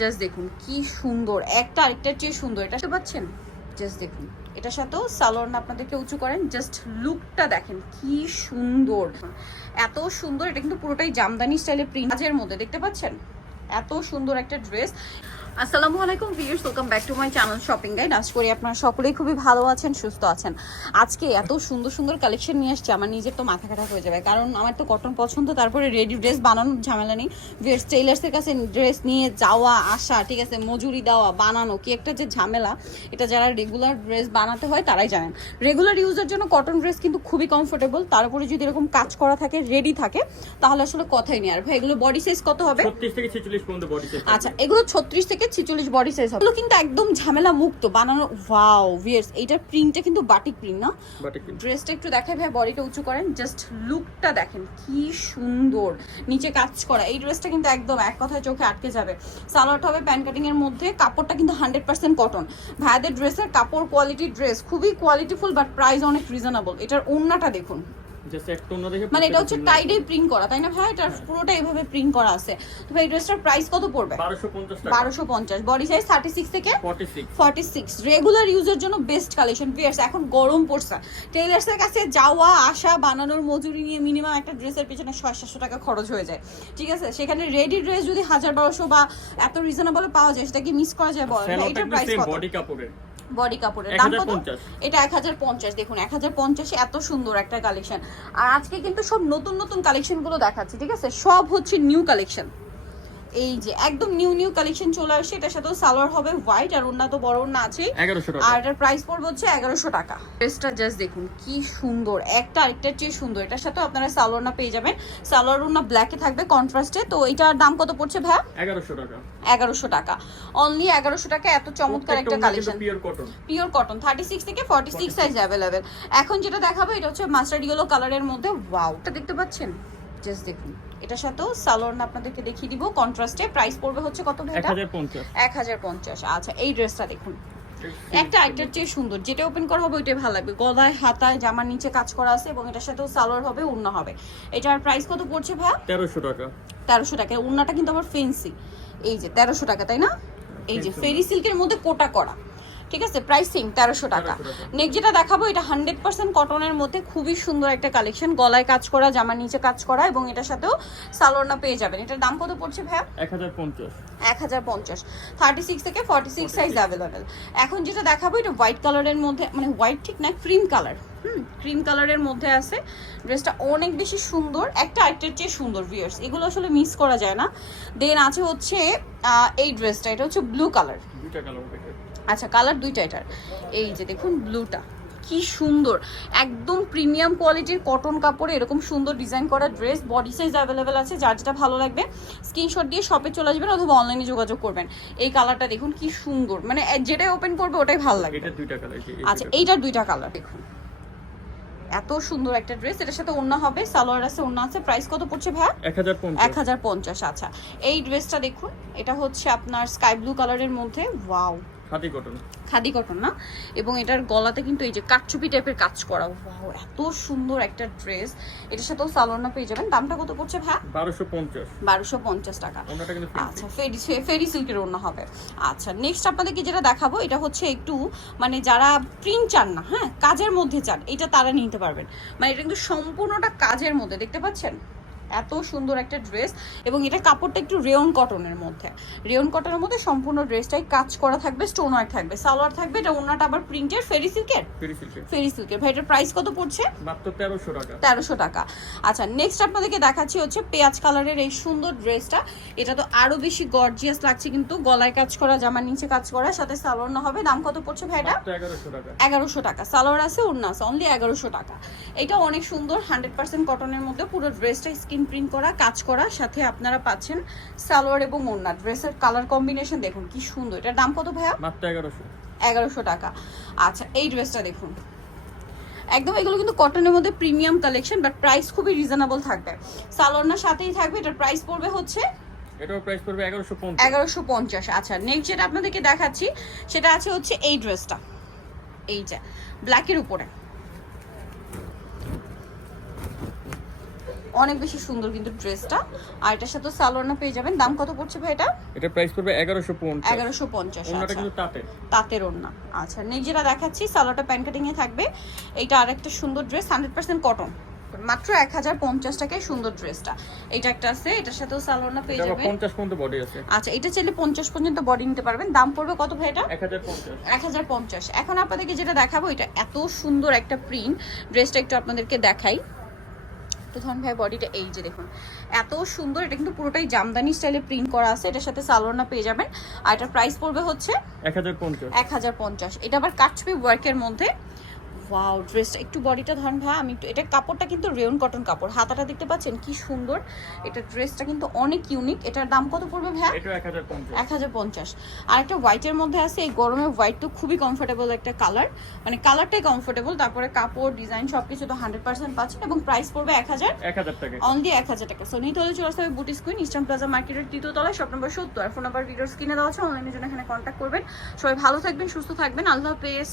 Just দেখুন কি সুন্দর, একটা আরেকটার চেয়ে সুন্দর। এটা পাচ্ছেন, জাস্ট দেখুন এটার সাথেও সালোয়ার না আপনাদেরকে উঁচু করেন, জাস্ট লুকটা দেখেন কি সুন্দর, এত সুন্দর। এটা কিন্তু পুরোটাই জামদানি স্টাইলে প্রিন্টের মধ্যে দেখতে পাচ্ছেন, এত সুন্দর একটা ড্রেস। আসসালামু আলাইকুম viewers, welcome back to my channel shopping guide. আশা করি আপনারা সকলেই খুবই ভালো আছেন, সুস্থ আছেন। আজকে এত সুন্দর সুন্দর কালেকশন নিয়ে আসছে, আমার নিজের তো মাথা খারাপ হয়ে যাবে, কারণ আমার তো কটন পছন্দ, তারপরে রেডি ড্রেস বানানোর ঝামেলা নেই। ভিউয়ার্স, টেইলার্সের কাছে ড্রেস নিয়ে যাওয়া আসা, ঠিক আছে, মজুরি দেওয়া, বানানো কি একটা যে ঝামেলা, এটা যারা রেগুলার ড্রেস বানাতে হয় তারাই জানেন। রেগুলার ইউজের জন্য কটন ড্রেস কিন্তু খুবই কমফোর্টেবল, তার উপরে যদি এরকম কাজ করা থাকে, রেডি থাকে, তাহলে আসলে কথাই নেই। আর ভাই এগুলো বডি সাইজ কত হবে? 36 থেকে 46 পর্যন্ত বডি সাইজ। আচ্ছা, এগুলো 36 থেকে 46 বডি সাইজ হবে। এগুলো কিন্তু একদম ঝামেলা মুক্ত বানানো। ওয়াও ভিউয়ার্স, এইটার প্রিন্টটা কিন্তু বাটিক প্রিন্ট না? Batik print. ড্রেসটা একটু দেখাই ভাই, বডিটা উঁচু করেন, জাস্ট লুকটা দেখেন কি সুন্দর, নিচে কাজ করা। এই ড্রেসটা কিন্তু একদম এক কথায় চোখে আটকে যাবে। সালোয়ারটা হবে প্যান্ট কাটিং এর মধ্যে, কাপড়টা কিন্তু 100% কটন। ভাইদের ড্রেসের কাপড় কোয়ালিটি, ড্রেস খুবই কোয়ালিটিফুল, বাট প্রাইস অনেক রিজনেবল। এটার ওন্নাটা দেখুন, মানে এটা হচ্ছে টাইডে প্রিন্ট করা, তাই না ভাই? এটা পুরোটা এইভাবে প্রিন্ট করা আছে। তো ভাই ড্রেসটার প্রাইস কত পড়বে? 1250। বডি সাইজ 36 থেকে 46। রেগুলার ইউজের জন্য বেস্ট কালেকশন। ভিউয়ার্স, এখন গরম পড়ছে, টেইলার্সের কাছে যাওয়া আসা, বানানোর মজুরি নিয়ে মিনিমাম একটা ড্রেসের পিছনে 600-700 টাকা খরচ হয়ে যায়, ঠিক আছে? সেখানে রেডি ড্রেস যদি 1000-1200 বা এত রিজনেবল পাওয়া যায়, সেটা কি মিস করা যায়? বল ভাই, এটার প্রাইস কত? বডি কাপড়ের দাম কত? এটা 1050। দেখুন 1050 এত সুন্দর একটা কালেকশন। আর আজকে কিন্তু সব নতুন নতুন কালেকশন গুলো দেখাচ্ছি, ঠিক আছে? সব হচ্ছে নিউ কালেকশন। এই যে একদম নিউ কালেকশন চলে আসছে। এটার সাথেও সালোয়ার হবে হোয়াইট, আর ওন্না তো বড় ওন্না আছে 1100 টাকা। আর এটার প্রাইস পড়বে হচ্ছে 1100 টাকা। ড্রেসটা জাস্ট দেখুন কি সুন্দর, একটা আরেকটার চেয়ে সুন্দর। এটার সাথেও আপনারা সালোয়ার না পেয়ে যাবেন। সালোয়ার ওন্না ব্ল্যাকে থাকবে কন্ট্রাস্টে। তো এটার দাম কত পড়ছে ভাই? 1100 টাকা। 1100 টাকা, অনলি 1100 টাকা। এত চমৎকার একটা কালেকশন, পিওর কটন, 36 থেকে 46 সাইজ অ্যাভেলেবেল। এখন যেটা দেখাবো এটা হচ্ছে মাস্টার্ড ইয়েলো কালারের মধ্যে। ওয়াও, এটা দেখতে পাচ্ছেন, জাস্ট দেখুন। এটার সাথেও সালোয়ার না আপনাদেরকে দেখিয়ে দিব কন্ট্রাস্টে। প্রাইস পড়বে হচ্ছে কত ভাই? 1050। আচ্ছা, এই ড্রেসটা দেখুন, একটা আরেকটার চেয়ে সুন্দর। যেটা ওপেন করা হবে ওইটাই ভালো লাগবে। গলায় হাতায় জামার নিচে কাজ করা আছে, এবং এটার সাথেও সালোয়ার হবে, ওড়না হবে। এটার প্রাইস কত পড়ছে ভাই? 1300 টাকা। 1300 টাকা। ওড়নাটা কিন্তু আবার ফেন্সি, এই যে 1300 টাকা, তাই না? এই যে ফেরি সিল্কের মধ্যে কোটা করা, ঠিক আছে? প্রাইস সেম 1300 টাকা। নেক্সট যেটা দেখাবো এটা 100% কটনের মধ্যে খুবই সুন্দর একটা কালেকশন। গলায় কাজ করা, জামার নিচে কাজ করা, এবং এটার সাথেও সালোয়ার না পেয়ে যাবেন। এটার দাম কত পড়ছে ভাই? 1050। 36 থেকে 46 সাইজ অ্যাভেলেবেল। এখন যেটা দেখাবো এটা হোয়াইট কালারের মধ্যে, মানে হোয়াইট ঠিক না, ক্রিম কালার। ক্রিম কালারের মধ্যে আছে। ড্রেসটা অনেক বেশি সুন্দর, একটা আইটের চেয়ে সুন্দর। ভিউয়ার্স, এগুলো আসলে মিস করা যায় না। দেন আছে হচ্ছে এই ড্রেসটা, এটা হচ্ছে ব্লু কালার। আচ্ছা, কালার দুইটা এটার। এই যে দেখুন ব্লুটা কি সুন্দর, একদম প্রিমিয়াম কোয়ালিটির কটন কাপড়ে এরকম সুন্দর ডিজাইন করা ড্রেস। বডি সাইজ অ্যাভেলেবেল আছে, যার যেটা ভালো লাগবে স্ক্রিনশট দিয়ে শপে চলে আসবেন অথবা অনলাইনে যোগাযোগ করবেন। এই কালারটা দেখুন কি সুন্দর, মানে যেটাই ওপেন করবে ওটাই ভালো লাগবে। আচ্ছা, এইটার দুইটা কালার দেখুন, এত সুন্দর একটা ড্রেস। এটার সাথে ওড়না হবে, সালোয়ার আছে, ওড়না আছে। প্রাইস কত পড়ছে ভাই? 1050। আচ্ছা, এই ড্রেসটা দেখুন, এটা হচ্ছে আপনার স্কাই ব্লু কালারের মধ্যে। ওয়াও, খাদি কটন না, এবং এটার গলাতে কিন্তু এই যে কাটচুপি টাইপের কাজ করা। ওয়াও, এত সুন্দর একটা ড্রেস। এটার সাথেও সালোয়ার না পেয়ে যাবেন। দামটা কত পড়ছে ভাই? 1250 টাকা। আচ্ছা, ফেরি সিল্কের ওড়না হবে। আচ্ছা, নেক্সট আপনাদেরকে যেটা দেখাবো এটা হচ্ছে একটু, মানে যারা প্রিন্ট চান না, হ্যাঁ, কাজের মধ্যে চান, এটা তারা নিতে পারবেন। মানে এটা কিন্তু সম্পূর্ণটা কাজের মধ্যে, দেখতে পাচ্ছেন এত সুন্দর একটা ড্রেস। এবং এটা কাপড়টা একটু রেয়ন কটনের মধ্যে, রেয়ন কটনের মধ্যে সম্পূর্ণ ড্রেসটাই কাজ করা থাকবে, স্টোন ওয়ার্ক থাকবে, সালোয়ার থাকবে। এটা ওন্নাটা আবার প্রিন্টের, ফেরি সিল্কের। ভাই এটার প্রাইস কত পড়ছে? মাত্র 1300 টাকা। আচ্ছা, নেক্সট আপনাদেরকে দেখাচ্ছি হচ্ছে পেঁয়াজ কালারের এই সুন্দর ড্রেসটা। এটা তো আরো বেশি গর্জিয়াস লাগছে, কিন্তু গলায় কাজ করা, জামার নিচে কাজ করা, সাথে সালোয়ার না হবে। দাম কত পড়ছে ভাই এটা? 1100 টাকা। সালোয়ার আছে, ওড়না আছে, অনলি 1100 টাকা। এটা অনেক সুন্দর, 100% কটনের মধ্যে পুরো ড্রেসটা স্কিন প্রিন্ট করা, কাজ করা, সাথে আপনারা পাচ্ছেন সালোয়ার এবং ওড়না। ড্রেসের কালার কম্বিনেশন দেখুন কি সুন্দর। এটার দাম কত ভাইয়া? মাত্র 1100 টাকা। আচ্ছা, এই ড্রেসটা দেখুন, একদম এগুলো কিন্তু কটনের মধ্যে প্রিমিয়াম কালেকশন, বাট প্রাইস খুবই রিজনেবল থাকবে। সালোয়ারনার সাথেই থাকবে। এটার প্রাইস পড়বে হচ্ছে, এটার প্রাইস পড়বে 1150। আচ্ছা, নেক্সট যেটা আপনাদেরকে দেখাচ্ছি সেটা আছে হচ্ছে এই ড্রেসটা, এই যে ব্ল্যাকের উপরে। অনেক বেশি সুন্দর কিন্তু ড্রেসটা। আর এটার সাথে সালোয়ার পেয়ে যাবেন। দাম কত পড়ছে ভাই এটা? এটা প্রাইস পড়বে 1150। 1150। ওনাটা কিন্তু তাঁতের। তাঁতের ওড়না। আচ্ছা নেক্সট যেটা দেখাচ্ছি সালোয়ারটা প্যান্ট কাটিং এ থাকবে। এটা আরেকটা সুন্দর ড্রেস 100% কটন, মাত্র 1050 টাকায় সুন্দর ড্রেসটা। এটা একটা আছে, এটার সাথেও সালোয়ার পেয়ে এটা যাবেন। 50 পর্যন্ত বডি আছে। আচ্ছা এটা চাইলে 50 পর্যন্ত বডি নিতে পারবেন। দাম পড়বে কত ভাই এটা? 1050। 1050। এখন আপনাদেরকে যেটা দেখাবো এটা এত সুন্দর একটা প্রিন্ট, ড্রেসটা একটু আপনাদেরকে দেখাই। তো ধরুন ভাই বডিটা এই যে দেখুন এত সুন্দর, এটা কিন্তু পুরোটাই জামদানি স্টাইলে প্রিন্ট করা আছে। এটার সাথে সালোয়ার পেয়ে যাবেন। আর এটার প্রাইস পড়বে হচ্ছে 1050। 1050। এটা আবার কাটছবি ওয়ার্কের মধ্যে। ওয়াও ড্রেসটা একটু বডিটা ধরুন ভাই, আমি একটু, এটা কাপড়টা কিন্তু রেয়ন কটন কাপড়, হাতাটা দেখতে পাচ্ছেন কি সুন্দর। এটা ড্রেসটা কিন্তু অনেক ইউনিক। এটার দাম কত পড়বে ভাই? এটা 1050। 1050। আর একটা হোয়াইটের মধ্যে আছে, এই গরমে হোয়াইট তো খুবই কমফোর্টেবল একটা কালার, মানে কালারটাই কমফোর্টেবল, তারপরে কাপড় ডিজাইন সবকিছু তো 100% পাচ্ছেন এবং প্রাইস পড়বে 1000 টাকা। অনলি 1000 টাকা। সো নিতে হলে চলে আসতে হবে বুটিক কুইন, ইস্টার্ন প্লাজা মার্কেটের 3য় তলায়, শপ নম্বর 70। আর ফোন নাম্বার ভিডিওর স্ক্রিনে দেওয়া আছে, অনলাইনের জন্য এখানে কন্ট্যাক্ট করবেন। সবাই ভালো থাকবেন, সুস্থ থাকবেন, আল্লাহ হাফেজ।